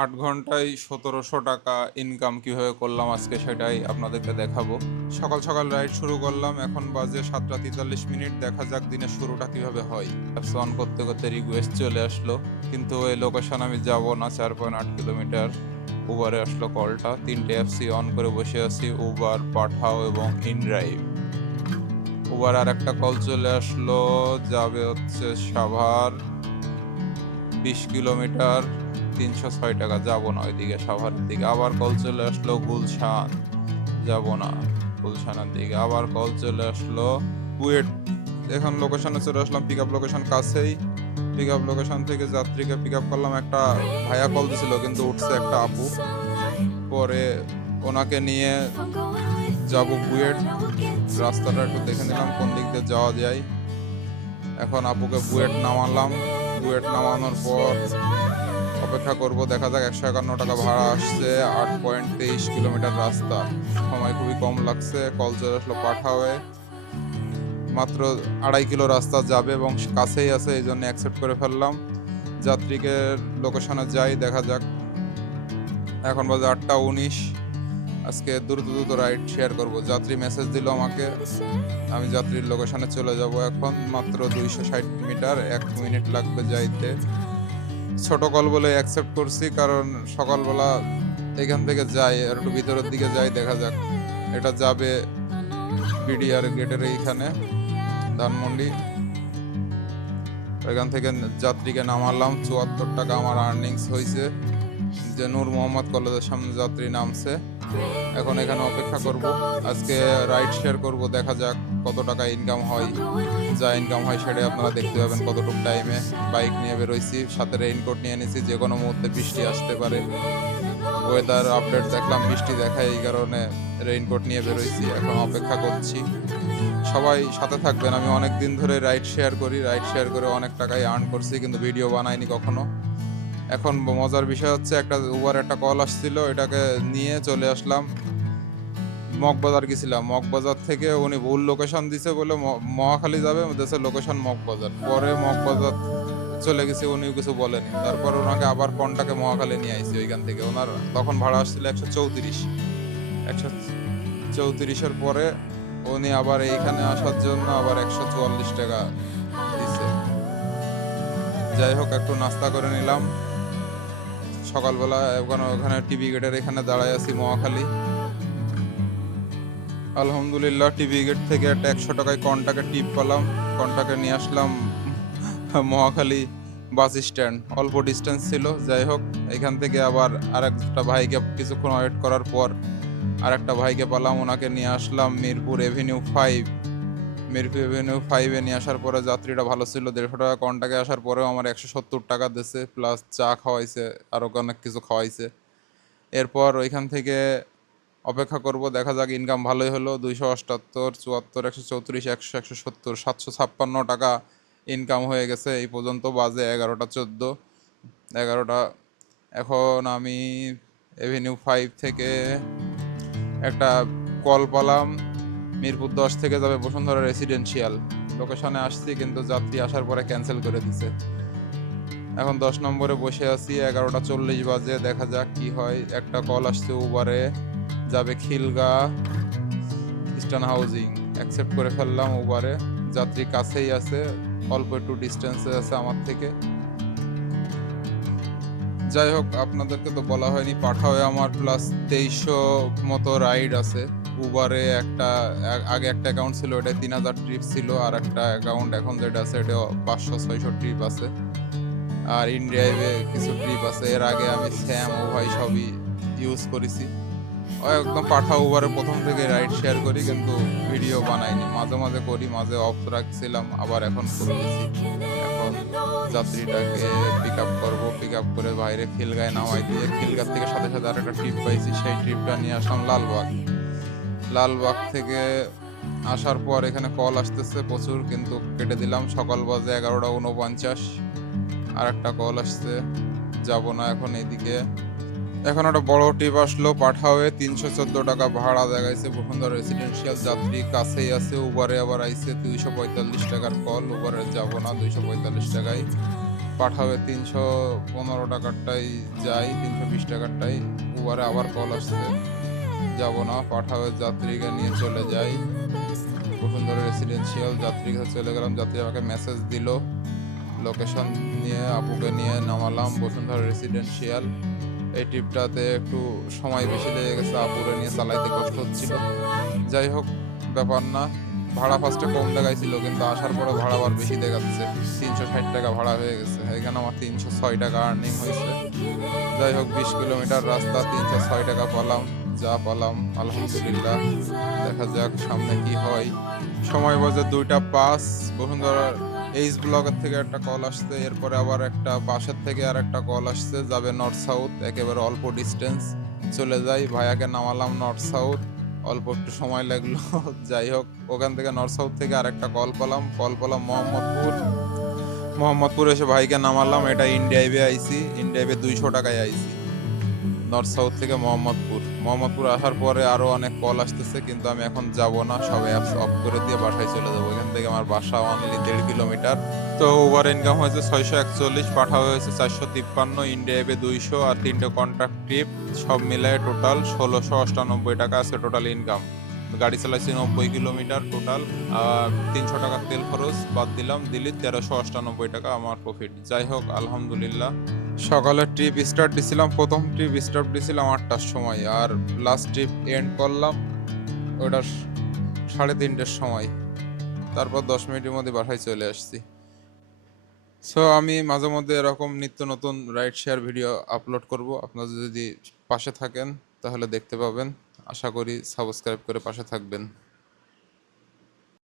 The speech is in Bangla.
8 ঘন্টায় 1700 টাকা ইনকাম কিভাবে করলাম আজকে সেটাই আপনাদেরকে দেখাবো। সকাল সকাল রাইড শুরু করলাম, এখন বাজে 7টা 43 মিনিট। দেখা যাক দিনের শুরুটা কিভাবে হয়। অ্যাপস অন করতে করতে রিকোয়েস্ট চলে আসলো, কিন্তু এই লোকেশন আমি যাব না। 4.8 কিলোমিটার উবারে আসলো কলটা। 3টে অ্যাপসই অন করে বসে আছি, উবার, পাঠাও এবং ইনড্রাইভ। উবার আর একটা কল চলে আসলো, যাবে হচ্ছে সাভার 20 কিলোমিটার, 306 টাকা। যাব না ওইদিকে, সাভারের দিকে। আবার কল চলে আসলো গুলশান, যাব না গুলশানের দিকে। আবার কল চলে আসলো কুয়েট। এখন লোকেশনে চলে আসলাম, পিক আপ লোকেশন কাছেই। পিক আপ লোকেশন থেকে যাত্রীকে পিক আপ করলাম। একটা ভাইয়া কল দিছিল, কিন্তু উঠছে একটা আপু। পরে ওনাকে নিয়ে যাব বুয়েট। রাস্তাটা একটু দেখে নিলাম কোন দিক দিয়ে যাওয়া যায়। এখন আপুকে বুয়েট নামালাম। বুয়েট নামানোর পর অপেক্ষা করব, দেখা যাক। 151 টাকা ভাড়া আসছে, 8.23 কিলোমিটার রাস্তা। সময় খুবই কম লাগছে। কল চলে আসলো পাঠাওয়ে, মাত্র 2.5 কিলো রাস্তা যাবে এবং কাছেই আছে, এই জন্য অ্যাকসেপ্ট করে ফেললাম। যাত্রীকে লোকেশনে যাই, দেখা যাক। এখন বাজে 8টা 19। আজকে দ্রুত দ্রুত রাইড শেয়ার করব। যাত্রী মেসেজ দিল আমাকে, আমি যাত্রীর লোকেশনে চলে যাব। এখন মাত্র 260 মিটার, 1 মিনিট লাগবে যাইতে। ছোট কল বলে অ্যাকসেপ্ট করছি, কারণ সকালবেলা এখান থেকে যাই আর একটু ভিতরের দিকে যাই, দেখা যাক। এটা যাবে বিডিআর গেটের এইখানে, ধানমন্ডি। এখান থেকে যাত্রীকে নামালাম। 74 টাকা আমার আর্নিংস হয়েছে। যে নূর মোহাম্মদ কলেজের সামনে যাত্রী নামছে। এখন এখানে অপেক্ষা করব। আজকে রাইড শেয়ার করব, দেখা যাক কত টাকা ইনকাম হয়। যা ইনকাম হয় সেটাই আপনারা দেখতে পাবেন কতটুকু টাইমে। বাইক নিয়ে বেরোইছি, সাথে রেইনকোট নিয়ে নিয়েছি, যে কোনো মুহূর্তে বৃষ্টি আসতে পারে। ওয়েদার আপডেট দেখলাম বৃষ্টি দেখায়, এই কারণে রেইনকোট নিয়ে বেরোইছি। এখন অপেক্ষা করছি। সবাই সাথে থাকবেন। আমি অনেক দিন ধরে রাইড শেয়ার করি, রাইড শেয়ার করে অনেক টাকাই আর্ন করছি, কিন্তু ভিডিও বানাইনি কখনো। এখন মজার বিষয় হচ্ছে, একটা উবার একটা কল আসছিল, এটাকে নিয়ে চলে আসলাম। মগবাজার গেছিলাম, মগবাজার থেকে উনি ভুল লোকেশন দিছে বলে মহাখালী যাবে, দেশের লোকেশন মগবাজার। পরে মগবাজার চলে গেছি, উনি কিছু বলেনি। তারপর ওনাকে আবার কনটাকে মহাখালী নিয়ে আইছি ওইখান থেকে। ওনার তখন ভাড়া আসছিল 134। 134-এর পরে উনি আবার এইখানে আসার জন্য আবার 144 টাকা দিছে। যাই হোক, একটু নাস্তা করে নিলাম সকালবেলা। ওখানে টিভি গেটের এখানে দাঁড়ায় আছি, মহাখালী। আলহামদুলিল্লাহ, টিভি গেট থেকে একটা 100 টাকায় কনটাকে টিপ পেলাম। কনটাকে নিয়ে আসলাম মহাখালী বাস স্ট্যান্ড। অল্প ডিস্টেন্স ছিল। যাই হোক, এখান থেকে আবার আরেকটা ভাইকে কিছুক্ষণ ওয়েট করার পর আরেকটা ভাইকে পেলাম, ওনাকে নিয়ে আসলাম মিরপুর এভিনিউ 5। মিরপুর এভিনিউ 5-এ নিয়ে আসার পরে যাত্রীটা ভালো ছিল, 150 টাকা কনটাকে আসার পরেও আমার 170 টাকা দিচ্ছে, প্লাস চা খাওয়াইছে, আরও অনেক কিছু খাওয়াইছে। এরপর ওইখান থেকে অপেক্ষা করব, দেখা যাক। ইনকাম ভালোই হলো, 278, 74, 134, 100, 170, 756 টাকা ইনকাম হয়ে গেছে এই পর্যন্ত। বাজে 11টা 14, 11টা। এখন আমি এভিনিউ 5 থেকে একটা কল পেলাম, মিরপুর 10 থেকে যাবে বসুন্ধরা রেসিডেন্সিয়াল। লোকেশনে আসছি, কিন্তু যাত্রী আসার পরে ক্যান্সেল করে দিছে। এখন 10 নম্বরে বসে আছি, 11টা 40 বাজে, দেখা যাক কি হয়। একটা কল আসছে উবারে, যাবে খিলগা ইস্টার্ন হাউজিং। অ্যাকসেপ্ট করে ফেললাম উবারে। যাত্রী কাছেই আছে, অল্প একটু ডিস্টেন্সে আছে আমার থেকে। যাই হোক, আপনাদেরকে তো বলা হয়নি, পাঠাওয়ে আমার প্লাস 2300 মতো রাইড আছে। উবারে আগে একটা অ্যাকাউন্ট ছিল, ওটা 3000 ট্রিপ ছিল। আর একটা অ্যাকাউন্ট এখন যেটা আছে, এটা 500-600 ট্রিপ আছে। আর ইনড্রাইভে কিছু ট্রিপ আছে। এর আগে আমি স্যাম ও ভাই সবই ইউজ করেছি। একদম পাঠা উবারে প্রথম থেকে রাইড শেয়ার করি, কিন্তু ভিডিও বানাইনি। মাঝে মাঝে করি, মাঝে অফ রাখছিলাম, আবার এখন করে দিচ্ছি। এখন যাত্রীটাকে পিক আপ করবো, পিক আপ করে বাইরে খিলগায় নামাই দিয়ে, খিলগার থেকে সাথে সাথে আরেকটা ট্রিপ পাইছি, সেই ট্রিপটা নিয়ে আসলাম লালবাগ। লালবাগ থেকে আসার পর এখানে কল আসতেছে প্রচুর, কিন্তু কেটে দিলাম। সকাল বাজে 11টা 49। আর একটা কল আসছে, যাব না এখন এইদিকে। এখন একটা বড় ট্রিপ আসলো পাঠাওয়ে, 314 টাকা ভাড়া দেখাইছে বসুন্ধরা রেসিডেন্সিয়াল। যাত্রী কাছেই আছে। উবারে আবার আইছে 245 টাকার কল। উবারে যাব না 245 টাকায়। পাঠাবে 315 টাকারটাই যাই, 320 টাকারটাই। উবারে আবার কল আসছে, যাব না, পাঠাবে যাত্রীকে নিয়ে চলে যাই বসুন্ধরা রেসিডেন্সিয়াল। যাত্রীর কাছে চলে গেলাম, যাত্রী আমাকে মেসেজ দিল, লোকেশন নিয়ে আপুকে নিয়ে নামালাম বসুন্ধরা রেসিডেন্সিয়াল। এই ট্রিপটাতে একটু সময় বেশি লেগে গেছে, আপুরে নিয়ে চালাইতে কষ্ট হচ্ছিল। যাই হোক, ব্যাপার না। ভাড়া ফার্স্টে কম দেখাইছিল, কিন্তু আসার পরে ভাড়া আবার বেশি দেখাচ্ছে, 360 টাকা ভাড়া হয়ে গেছে। এখানে আমার 306 টাকা আর্নিং হয়েছে। যাই হোক, 20 কিলোমিটার রাস্তা, 306 টাকা পেলাম, যা পেলাম আলহামদুলিল্লাহ। দেখা যাক সামনে কি হয়। সময় বাজে 2টা 5। বসুন্ধরার এইচ ব্লকের থেকে একটা কল আসছে, এরপরে আবার একটা পাশের থেকে আর একটা কল আসছে, যাবে নর্থ সাউথ, একেবারে অল্প ডিস্টেন্স। চলে যাই, ভাইয়াকে নামালাম নর্থ সাউথ, অল্প একটু সময় লাগলো। যাই হোক, ওখান থেকে নর্থ সাউথ থেকে আরেকটা কল পেলাম মোহাম্মদপুর এসে ভাইকে নামালাম। এটা ইন্ডিয়াইবে আইছি, ইন্ডিয়াইবে 200 টাকায় আইছি নর্থ সাউথ থেকে মোহাম্মদপুর আসার পরে আরো অনেক কল আসতেছে, কিন্তু আমি এখন যাব না, সব অ্যাপস অফ করে দিয়ে বাসায় চলে যাবো। এখান থেকে আমার বাসা অনলি 1.5 কিলোমিটার। তো ওভার ইনকাম হয়েছে 641, পাঠাও হয়েছে 453, ইন্ডিয়াবে 200, আর 3টে কন্ট্রাক্ট ট্রিপ, সব মিলায় টোটাল 1698 টাকা আছে টোটাল ইনকাম। গাড়ি চালাইছি 90 কিলোমিটার টোটাল, 300 টাকা তেল খরচ বাদ দিলাম, দিলি 1398 টাকা আমার প্রফিট। যাই হোক আলহামদুলিল্লাহ। সকালে ট্রিপ স্টার্ট দিছিলাম, প্রথম ট্রিপ স্টার্ট দিছিলাম 8টার সময়, আর লাস্ট ট্রিপ এন্ড করলাম ওটা 3:30টার সময়। তারপর 10 মিনিটের মধ্যে বাসায় চলে আসছি। সো আমি মাঝে মধ্যে এরকম নিত্য নতুন রাইড শেয়ার ভিডিও আপলোড করব, আপনারা যদি পাশে থাকেন তাহলে দেখতে পাবেন। আশা করি সাবস্ক্রাইব করে পাশে থাকবেন।